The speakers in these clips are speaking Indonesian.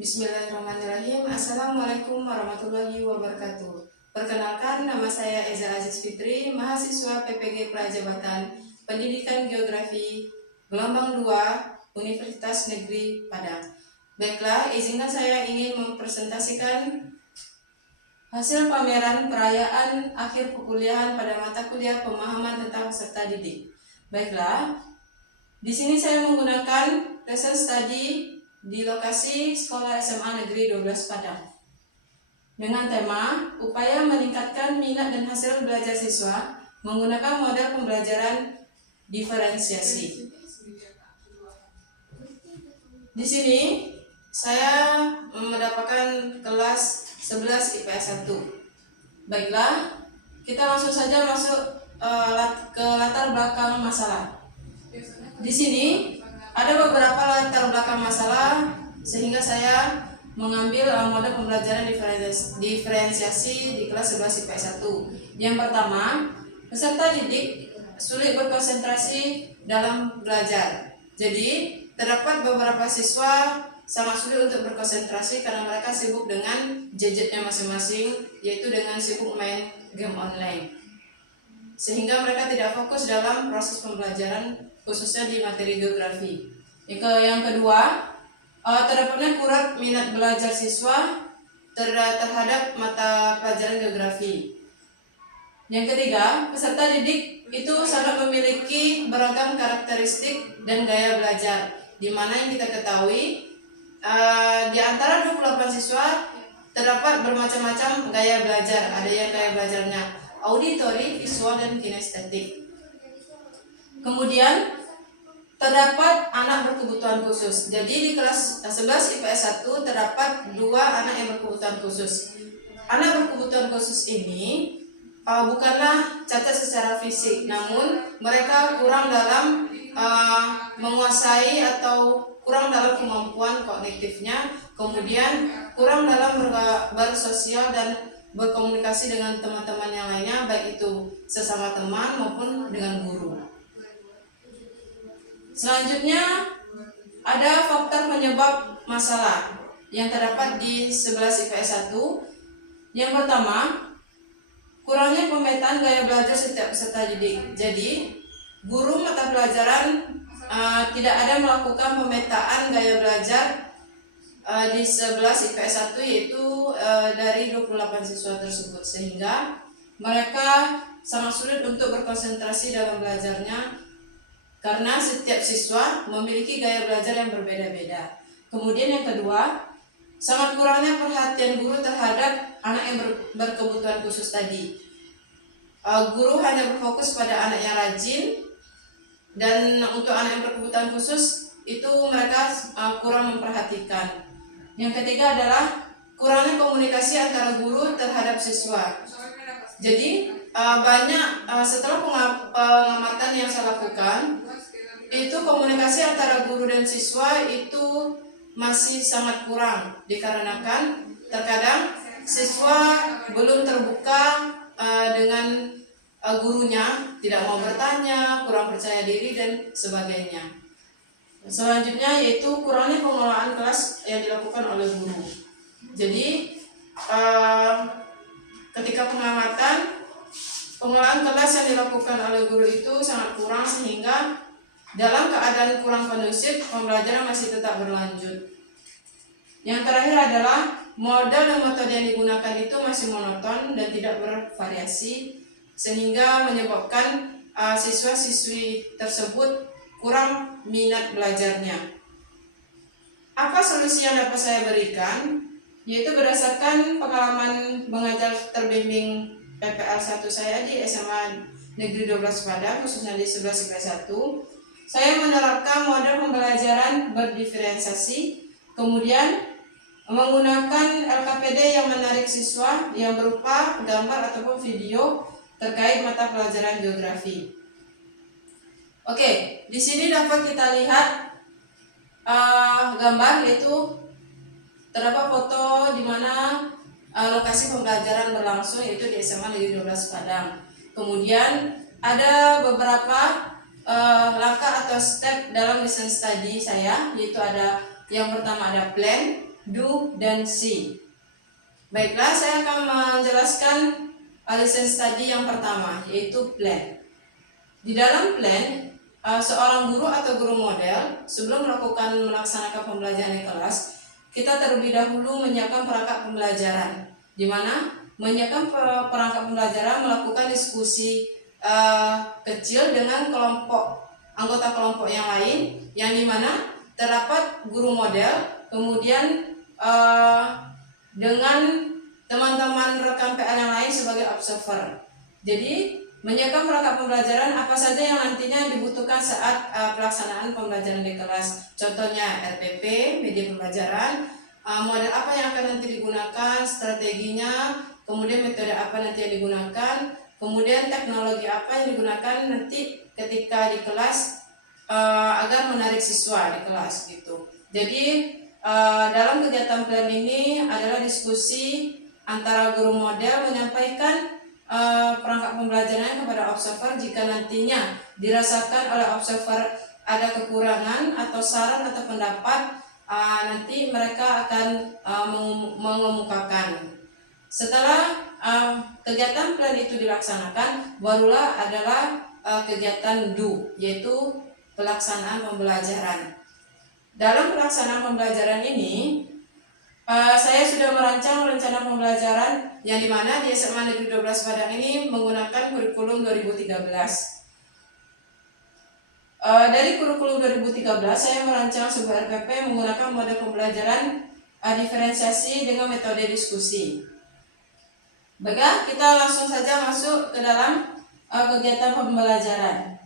Bismillahirrahmanirrahim. Assalamualaikum warahmatullahi wabarakatuh. Perkenalkan, nama saya Eza Aziz Fitri, mahasiswa PPG Prajabatan Pendidikan Geografi Gelombang 2 Universitas Negeri Padang. Baiklah, izinkan saya ingin mempresentasikan hasil pameran perayaan akhir perkuliahan pada mata kuliah pemahaman tentang peserta didik. Baiklah, di sini saya menggunakan lesson study di lokasi Sekolah SMA Negeri 12 Padang dengan tema upaya meningkatkan minat dan hasil belajar siswa menggunakan model pembelajaran diferensiasi. Di sini saya mendapatkan kelas 11 IPS 1. Baiklah, kita langsung saja masuk ke latar belakang masalah. Di sini ada beberapa latar belakang masalah sehingga saya mengambil model pembelajaran diferensiasi di kelas 11 IPS 1. Yang pertama, peserta didik sulit berkonsentrasi dalam belajar. Jadi, terdapat beberapa siswa sangat sulit untuk berkonsentrasi karena mereka sibuk dengan gadgetnya masing-masing, yaitu dengan sibuk main game online. Sehingga mereka tidak fokus dalam proses pembelajaran khususnya di materi geografi. Yang kedua, terdapatnya kurang minat belajar siswa terhadap mata pelajaran geografi. Yang ketiga, peserta didik itu sangat memiliki beragam karakteristik dan gaya belajar, di mana yang kita ketahui di antara 28 siswa terdapat bermacam-macam gaya belajar. Ada yang gaya belajarnya auditory, visual, dan kinestetik. Kemudian terdapat anak berkebutuhan khusus. Jadi di kelas 11 IPS 1 terdapat 2 anak yang berkebutuhan khusus. Anak berkebutuhan khusus ini bukanlah cacat secara fisik, namun mereka kurang dalam menguasai atau kurang dalam kemampuan kognitifnya, kemudian kurang dalam bersosial dan berkomunikasi dengan teman-teman yang lainnya, baik itu sesama teman maupun dengan guru. Selanjutnya ada faktor penyebab masalah yang terdapat di 11 IPS 1. Yang pertama, kurangnya pemetaan gaya belajar setiap peserta didik. Jadi, guru mata pelajaran tidak ada melakukan pemetaan gaya belajar di 11 IPS 1, yaitu dari 28 siswa tersebut, sehingga mereka sangat sulit untuk berkonsentrasi dalam belajarnya karena setiap siswa memiliki gaya belajar yang berbeda-beda. Kemudian yang kedua, sangat kurangnya perhatian guru terhadap anak yang berkebutuhan khusus tadi. Guru hanya berfokus pada anak yang rajin, dan untuk anak yang berkebutuhan khusus itu mereka kurang memperhatikan. Yang ketiga adalah kurangnya komunikasi antara guru terhadap siswa. Jadi banyak setelah pengamatan yang saya lakukan, itu komunikasi antara guru dan siswa itu masih sangat kurang, dikarenakan terkadang siswa belum terbuka dengan gurunya, tidak mau bertanya, kurang percaya diri dan sebagainya. Selanjutnya yaitu kurangnya pengelolaan kelas yang dilakukan oleh guru. Jadi ketika pengelolaan kelas yang dilakukan oleh guru itu sangat kurang, sehingga dalam keadaan kurang kondusif pembelajaran masih tetap berlanjut. Yang terakhir adalah model dan metode yang digunakan itu masih monoton dan tidak bervariasi, sehingga menyebabkan siswa-siswi tersebut kurang minat belajarnya. Apa solusi yang dapat saya berikan? Yaitu berdasarkan pengalaman mengajar terbimbing PPL 1 saya di SMA Negeri 12 Padang, khususnya di 11 IPS 1, saya menerapkan model pembelajaran berdiferensiasi, kemudian menggunakan LKPD yang menarik siswa yang berupa gambar ataupun video terkait mata pelajaran geografi. Oke, di sini dapat kita lihat gambar, yaitu terdapat foto di mana lokasi pembelajaran berlangsung, yaitu di SMA Negeri 12 Padang. Kemudian ada beberapa langkah atau step dalam lesson study saya, yaitu ada yang pertama ada plan, do, dan see. Baiklah, saya akan menjelaskan listening study yang pertama, yaitu plan. Di dalam plan, seorang guru atau guru model sebelum melaksanakan pembelajaran di kelas, kita terlebih dahulu menyiapkan perangkat pembelajaran, di mana menyiapkan perangkat pembelajaran melakukan diskusi kecil dengan anggota kelompok yang lain, yang dimana terdapat guru model, kemudian dengan teman-teman rekan PR yang lain sebagai observer. Jadi menyiapkan perangkat pembelajaran apa saja yang nantinya dibutuhkan saat pelaksanaan pembelajaran di kelas. Contohnya RPP, media pembelajaran, model apa yang akan nanti digunakan, strateginya, kemudian metode apa nanti yang digunakan, kemudian teknologi apa yang digunakan nanti ketika di kelas agar menarik siswa di kelas gitu. Jadi dalam kegiatan plan ini adalah diskusi antara guru model menyampaikan perangkat pembelajaran kepada observer jika nantinya dirasakan oleh observer ada kekurangan atau saran atau pendapat, nanti mereka akan mengemukakan. Setelah kegiatan plan itu dilaksanakan, barulah adalah kegiatan do, yaitu pelaksanaan pembelajaran. Dalam pelaksanaan pembelajaran ini, saya sudah merancang rencana pembelajaran yang dimana di SMA Negeri 12 Padang ini menggunakan kurikulum 2013. Dari kurikulum 2013, saya merancang sebuah RPP menggunakan model pembelajaran diferensiasi dengan metode diskusi. Baiklah, kita langsung saja masuk ke dalam kegiatan pembelajaran.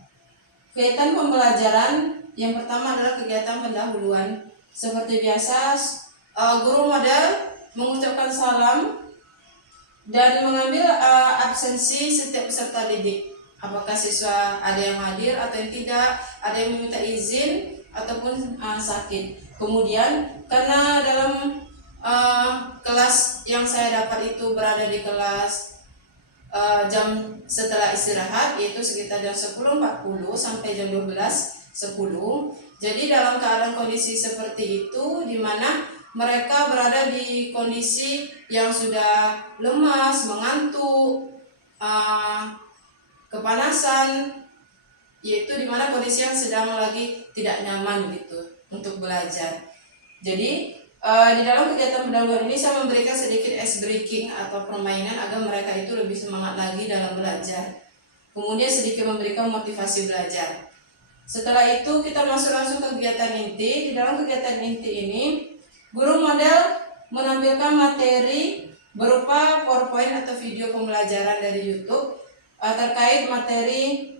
Kegiatan pembelajaran yang pertama adalah kegiatan pendahuluan. Seperti biasa, guru model mengucapkan salam dan mengambil absensi setiap peserta didik. Apakah siswa ada yang hadir atau yang tidak, ada yang meminta izin ataupun sakit. Kemudian karena dalam kelas yang saya dapat itu berada di kelas jam setelah istirahat, yaitu sekitar jam 10.40 sampai jam 12.10. Jadi dalam keadaan kondisi seperti itu, di mana mereka berada di kondisi yang sudah lemas, mengantuk, kepanasan, yaitu di mana kondisi yang sedang lagi tidak nyaman gitu untuk belajar. Jadi di dalam kegiatan pendahuluan ini saya memberikan sedikit ice breaking atau permainan agar mereka itu lebih semangat lagi dalam belajar. Kemudian sedikit memberikan motivasi belajar. Setelah itu kita masuk langsung ke kegiatan inti. Di dalam kegiatan inti ini, guru model menampilkan materi berupa PowerPoint atau video pembelajaran dari YouTube terkait materi.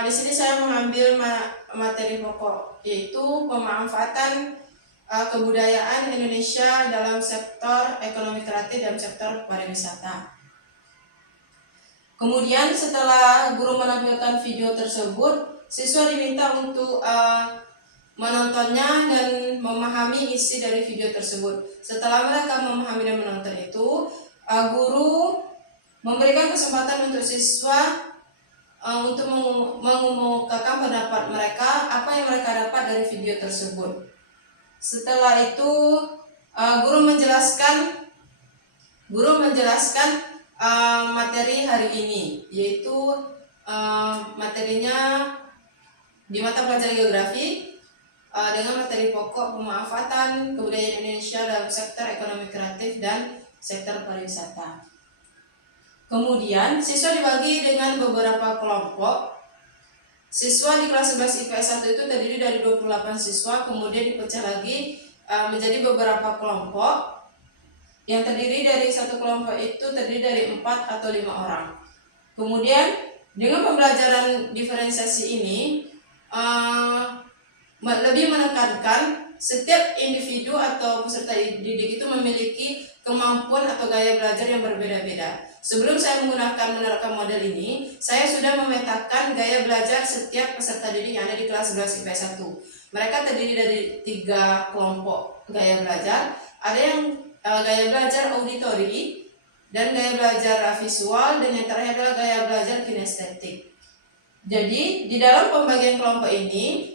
Di sini saya mengambil materi pokok, yaitu pemanfaatan kebudayaan Indonesia dalam sektor ekonomi kreatif dan sektor pariwisata. Kemudian setelah guru menampilkan video tersebut, siswa diminta untuk menontonnya dan memahami isi dari video tersebut. Setelah mereka memahami dan menonton itu, guru memberikan kesempatan untuk siswa untuk mengemukakan pendapat mereka, apa yang mereka dapat dari video tersebut. Setelah itu guru menjelaskan materi hari ini, yaitu materinya di mata pelajaran geografi dengan materi pokok pemanfaatan kebudayaan Indonesia dalam sektor ekonomi kreatif dan sektor pariwisata. Kemudian siswa dibagi dengan beberapa kelompok. Siswa di kelas 11 IPS 1 itu terdiri dari 28 siswa, kemudian dipecah lagi menjadi beberapa kelompok yang terdiri dari satu kelompok itu terdiri dari 4 atau 5 orang. Kemudian dengan pembelajaran diferensiasi ini lebih menekankan setiap individu atau peserta didik itu memiliki kemampuan atau gaya belajar yang berbeda-beda. Sebelum saya menerapkan model ini, saya sudah memetakan gaya belajar setiap peserta didik yang ada di kelas 11 IPS 1. Mereka terdiri dari 3 kelompok gaya belajar. Ada yang gaya belajar auditori, dan gaya belajar visual, dan yang terakhir adalah gaya belajar kinestetik. Jadi di dalam pembagian kelompok ini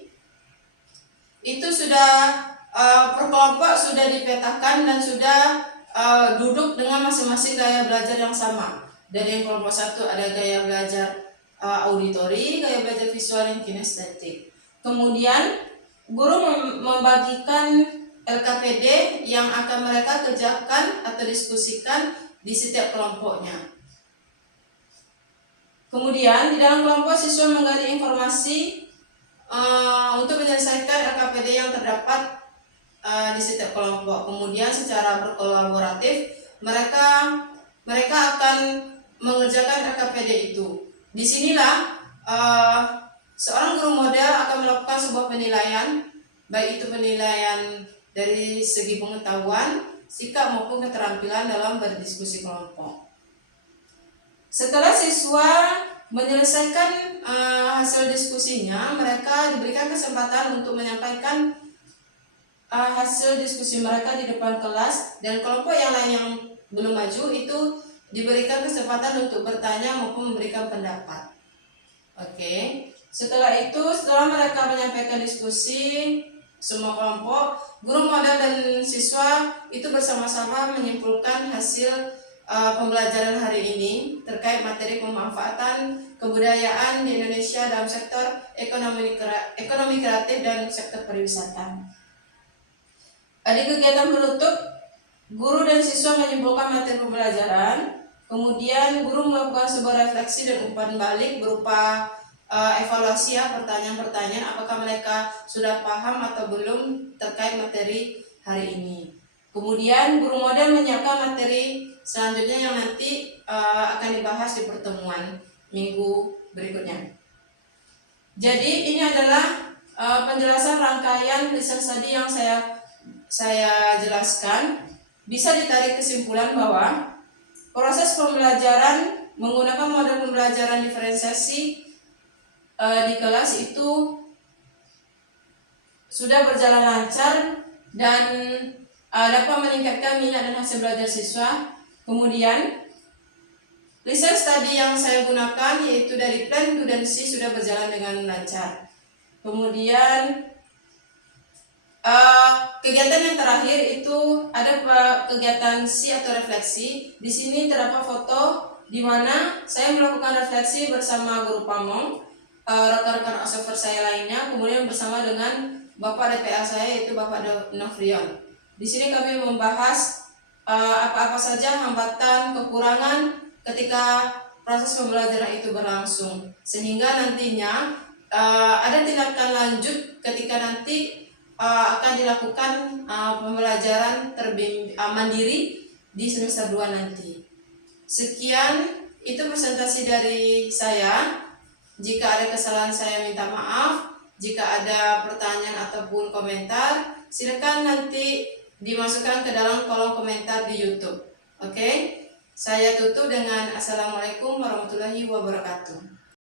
itu sudah per kelompok sudah dipetakan dan sudah duduk dengan masing-masing gaya belajar yang sama. Dari yang kelompok 1 ada gaya belajar auditori, gaya belajar visual, dan kinestetik. Kemudian guru membagikan LKPD yang akan mereka kerjakan atau diskusikan di setiap kelompoknya. Kemudian di dalam kelompok siswa menggali informasi untuk menyelesaikan LKPD yang terdapat di setiap kelompok. Kemudian secara berkolaboratif mereka akan mengerjakan LKPD itu. Disinilah seorang guru model akan melakukan sebuah penilaian, baik itu penilaian dari segi pengetahuan, sikap maupun keterampilan dalam berdiskusi kelompok. Setelah siswa menyelesaikan hasil diskusinya, mereka diberikan kesempatan untuk menyampaikan hasil diskusi mereka di depan kelas, dan kelompok yang lain yang belum maju itu diberikan kesempatan untuk bertanya maupun memberikan pendapat. Oke. Setelah mereka menyampaikan diskusi semua kelompok, guru model dan siswa itu bersama-sama menyimpulkan hasil pembelajaran hari ini terkait materi pemanfaatan kebudayaan di Indonesia dalam sektor ekonomi kreatif dan sektor pariwisata. Di kegiatan penutup, guru dan siswa menyimpulkan materi pembelajaran, kemudian guru melakukan sebuah refleksi dan umpan balik berupa evaluasi pertanyaan-pertanyaan apakah mereka sudah paham atau belum terkait materi hari ini. Kemudian guru model menyiapkan materi selanjutnya yang nanti akan dibahas di pertemuan minggu berikutnya. Jadi ini adalah penjelasan rangkaian research study yang saya jelaskan. Bisa ditarik kesimpulan bahwa proses pembelajaran menggunakan model pembelajaran diferensiasi di kelas itu sudah berjalan lancar dan dapat meningkatkan minat dan hasil belajar siswa. Kemudian research study yang saya gunakan yaitu dari plan to dan C sudah berjalan dengan lancar. Kemudian kegiatan yang terakhir itu ada kegiatan C atau refleksi. Di sini terdapat foto di mana saya melakukan refleksi bersama guru Pamong, rekan-rekan observer saya lainnya, kemudian bersama dengan Bapak DPA saya yaitu Bapak Nofrion. Di sini kami membahas apa-apa saja hambatan, kekurangan ketika proses pembelajaran itu berlangsung, sehingga nantinya ada tindakan lanjut ketika nanti akan dilakukan pembelajaran mandiri di semester 2 nanti. Sekian itu presentasi dari saya. Jika ada kesalahan saya minta maaf. Jika ada pertanyaan ataupun komentar, silakan nanti dimasukkan ke dalam kolom komentar di YouTube. Oke? Saya tutup dengan Assalamualaikum warahmatullahi wabarakatuh.